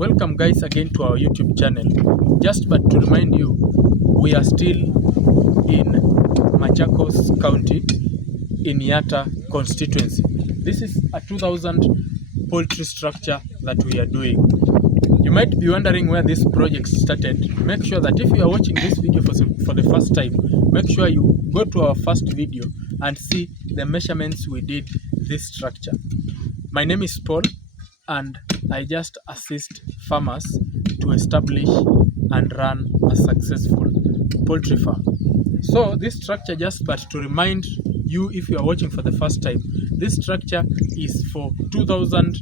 Welcome guys again to our YouTube channel. Just but to remind you, we are still in Machakos County in Yatta constituency. This is a 2000 poultry structure that we are doing. You might be wondering where this project started. Make sure that if you are watching this video for the first time, make sure you go to our first video and see the measurements we did this structure. My name is Paul and I just assist farmers to establish and run a successful poultry farm. So this structure, just but to remind you if you are watching for the first time, this structure is for 2000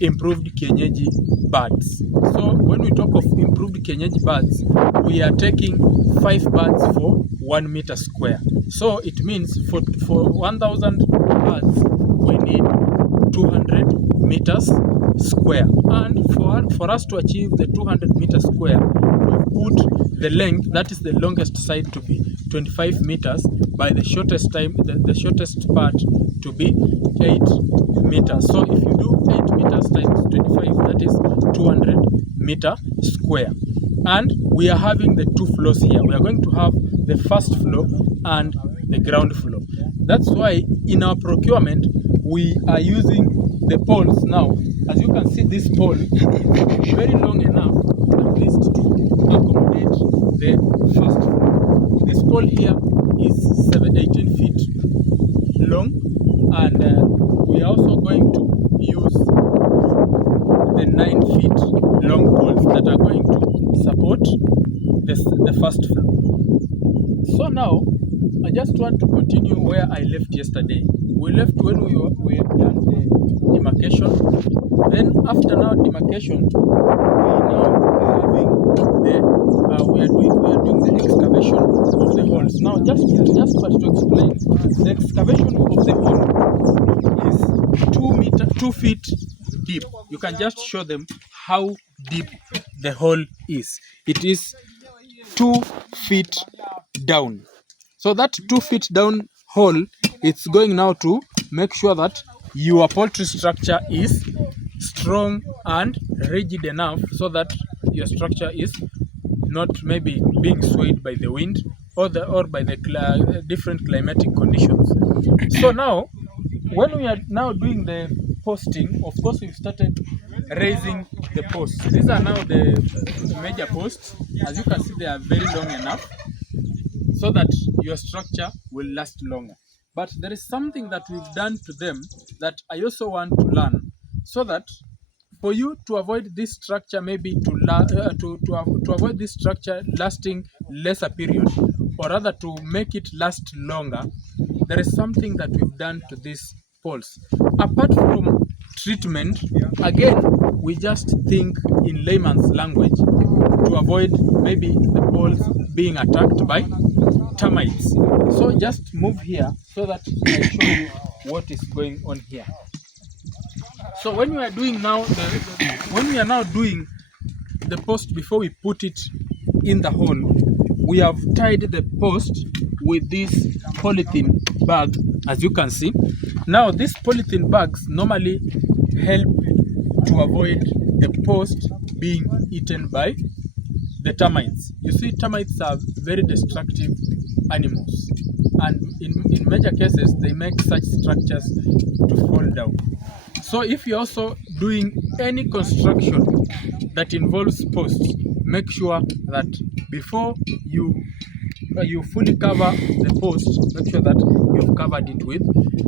improved kienyeji birds. So when we talk of improved kienyeji birds, we are taking 5 birds for 1 meter square. So it means for 1000 birds we need 200 meters square, and for us to achieve the 200 meters square, we put the length, that is the longest side, to be 25 meters by the shortest time, the shortest part to be 8 meters. So if you do 8 meters times 25, that is 200 meter square. And we are having the 2 floors here. We are going to have the first floor and the ground floor. That's why in our procurement we are using the poles now. As you can see, this pole is very long enough at least to accommodate the first floor. This pole here is 18 feet long, and we are also going to use the 9 feet long poles that are going to support the first floor. So now I just want to continue where I left yesterday. We left when we had done the demarcation. Then after now demarcation, we are now having we are doing the excavation of the holes. Now just but to explain, the excavation of the hole is 2 feet deep. You can just show them how deep the hole is. It is 2 feet down. So that 2 feet down hole, it's going now to make sure that your poultry structure is strong and rigid enough so that your structure is not maybe being swayed by the wind or by the different climatic conditions. So now when we are now doing the posting, of course we've started raising the posts. These are now the major posts. As you can see, they are very long enough so that your structure will last longer. But there is something that we've done to them that I also want to learn, so that for you to avoid this structure, maybe to avoid this structure lasting lesser period, or rather to make it last longer, there is something that we've done to these poles. Apart from treatment, again, we just think in layman's language to avoid maybe the poles being attacked by termites. So just move here so that I show you what is going on here. So when we are doing now, when we are now doing the post, before we put it in the hole, we have tied the post with this polythene bag, as you can see. Now these polythene bags normally help to avoid the post being eaten by the termites. You see, termites are very destructive animals, and in major cases they make such structures to fall down. So if you're also doing any construction that involves posts, make sure that before you fully cover the post, make sure that you've covered it with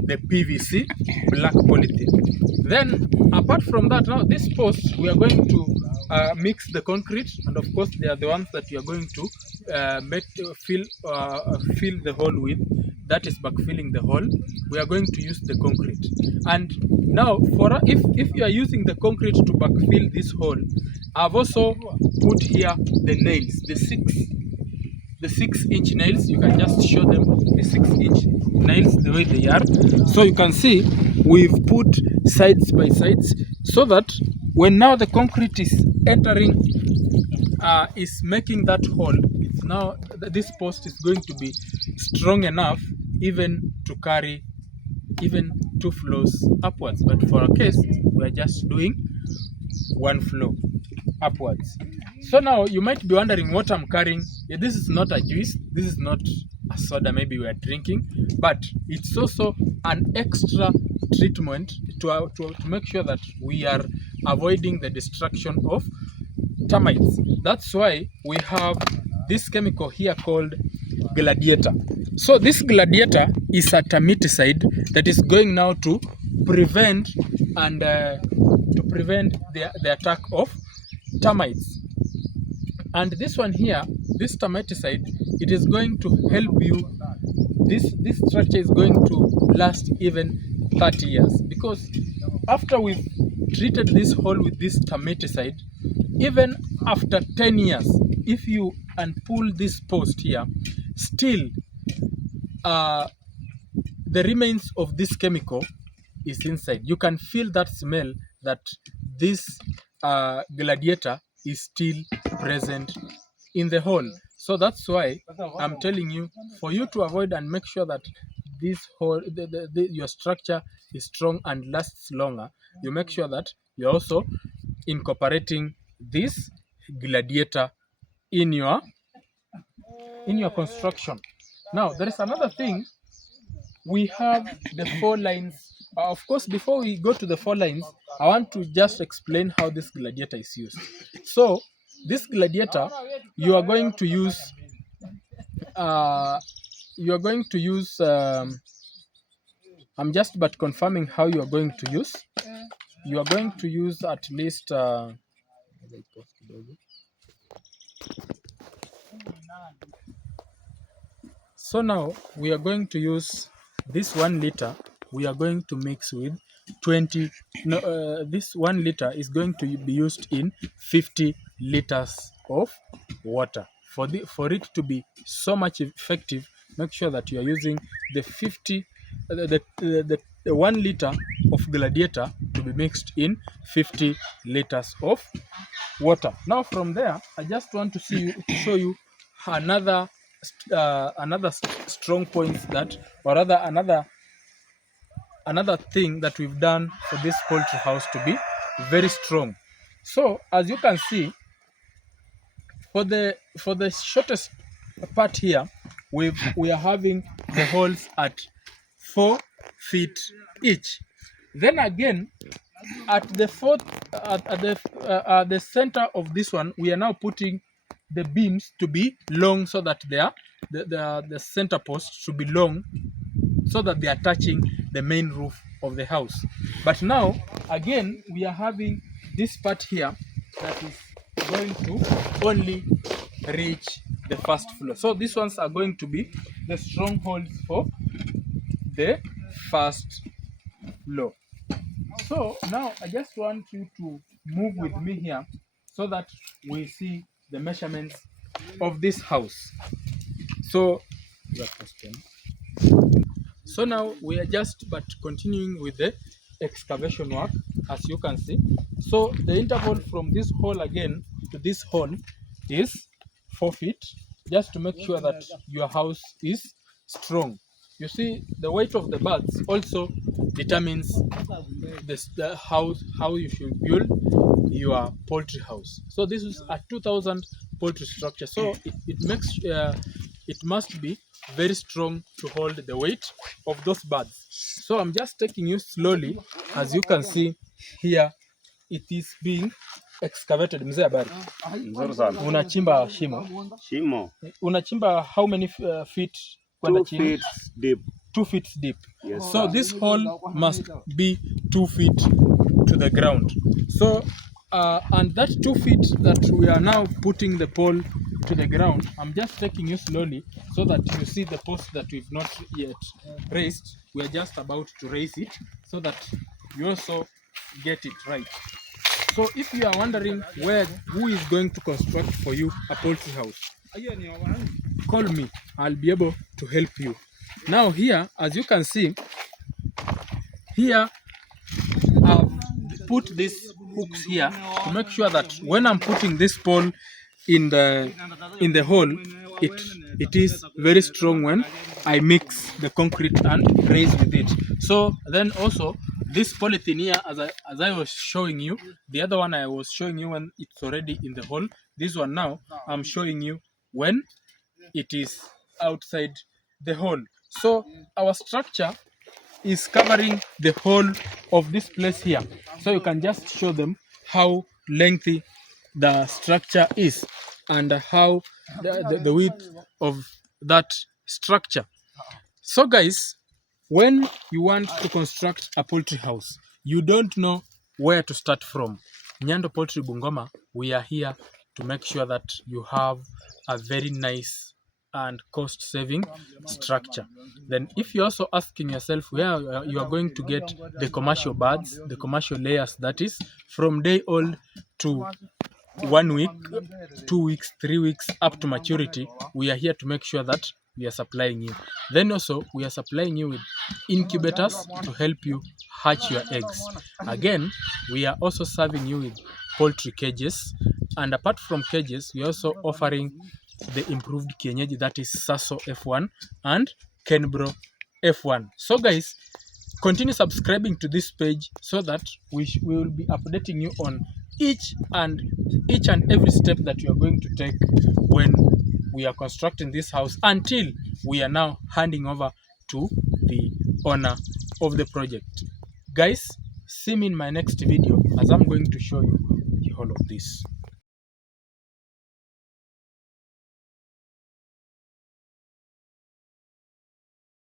the PVC black polythene. Then apart from that, now this post we are going to mix the concrete, and of course they are the ones that you are going to fill the hole with. That is backfilling the hole. We are going to use the concrete. And now if you are using the concrete to backfill this hole, I've also put here the nails, the 6-inch nails. You can just show them the 6-inch nails the way they are. So you can see we've put sides by sides so that when now the concrete is entering, is making that hole, it's now this post is going to be strong enough even to carry even 2 floors upwards. But for our case, we are just doing one floor upwards. So now you might be wondering what I'm carrying. Yeah, this is not a juice, this is not a soda maybe we are drinking, but it's also an extra treatment to make sure that we are avoiding the destruction of termites. That's why we have this chemical here called Gladiator. So this Gladiator is a termiticide that is going now to prevent and the attack of termites. And this one here, this termiticide, it is going to help you. This structure is going to last even 30 years, because after we've treated this hole with this termiticide, even after 10 years, if you unpull this post here, still the remains of this chemical is inside. You can feel that smell that this Gladiator is still present in the hole. So that's why I'm telling you, for you to avoid and make sure that this hole, your structure is strong and lasts longer, you make sure that you're also incorporating this Gladiator in your construction. Now there is another thing. We have the 4 lines. Of course, before we go to the 4 lines, I want to just explain how this Gladiator is used. So this Gladiator, you are going to use I'm just but confirming how you are going to use. You are going to use at least so now we are going to use this 1 liter. We are going to mix with 20. No, this 1 liter is going to be used in 50 liters of water. For it to be so much effective, make sure that you are using the 1 liter of Gladiator to be mixed in 50 liters of water. Now from there, I just want to show you another strong point that, or rather another thing that we've done for this poultry house to be very strong. So as you can see, for the shortest part here, we are having the holes at 4 feet each. Then again, at the center of this one, we are now putting the beams to be long, so that the center post should be long, so that they are touching the main roof of the house. But now again, we are having this part here that is going to only reach the first floor. So these ones are going to be the strongholds for the first floor. So now I just want you to move with me here so that we see the measurements of this house. So now we are just but continuing with the excavation work, as you can see. So the interval from this hole again to this hole is 4 feet, just to make sure that your house is strong. You see, the weight of the birds also determines how you should build your poultry house. So this is a 2,000 poultry structure. So it must be very strong to hold the weight of those birds. So I'm just taking you slowly. As you can see here, it is being excavated. Mzee, habari? Unachimba shimo. Unachimba how many feet? 2 feet deep. 2 feet deep. Yes, so sir. This hole must be 2 feet to the ground. So and that 2 feet that we are now putting the pole to the ground, I'm just taking you slowly so that you see the post that we've not yet raised. We are just about to raise it so that you also get it right. So if you are wondering who is going to construct for you a poultry house, call me. I'll be able to help you. Now here, as you can see, here I've put these hooks here to make sure that when I'm putting this pole in the hole, it is very strong when I mix the concrete and raise with it. So then also this polythene here, as I was showing you, the other one I was showing you when it's already in the hole. This one now I'm showing you when it is outside the hole. So our structure is covering the whole of this place here. So you can just show them how lengthy the structure is and how the width of that structure. So guys, when you want to construct a poultry house, you don't know where to start from. Nyando Poultry Bungoma, we are here to make sure that you have a very nice and cost-saving structure. Then if you're also asking yourself where you are going to get the commercial birds, the commercial layers, that is from day old to 1 week, 2 weeks, 3 weeks up to maturity, we are here to make sure that we are supplying you. Then also we are supplying you with incubators to help you hatch your eggs. Again, we are also serving you with poultry cages, and apart from cages, we are also offering the improved kienyeji, that is Saso F1 and Kenbro F1. So guys, continue subscribing to this page so that we will be updating you on each and every step that you are going to take when we are constructing this house, until we are now handing over to the owner of the project. Guys, see me in my next video as I'm going to show you the whole of this.